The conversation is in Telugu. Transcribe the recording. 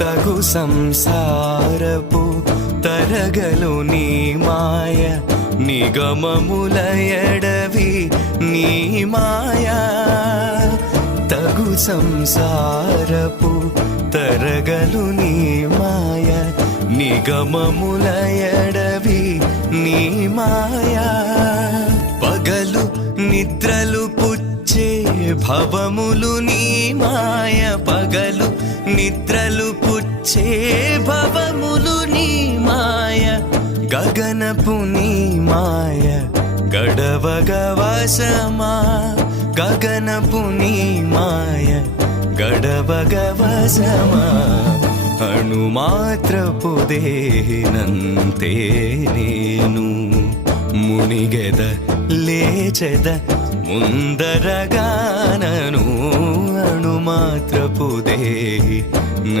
తగు సంసారపు తరగలు నీ మాయ నిగమముల ఎడవి నీ మాయా తగు సంసారపు తరగలు నీ మాయ నిగమముల ఎడవి నీ మాయా పగలు నిద్రలు పుచ్చే భవములు నీ మాయ పగలు నిద్రలు పుచ్చే భవములు నీ మాయ గగనపు నీ మాయ గడవగవసమా గగనపు నీ మాయ గడవగవసమా అణుమాత్రపు దేహినంతే నేను మునిగెద లేచెద ముందరగానను అణుమాత్రపు దేహి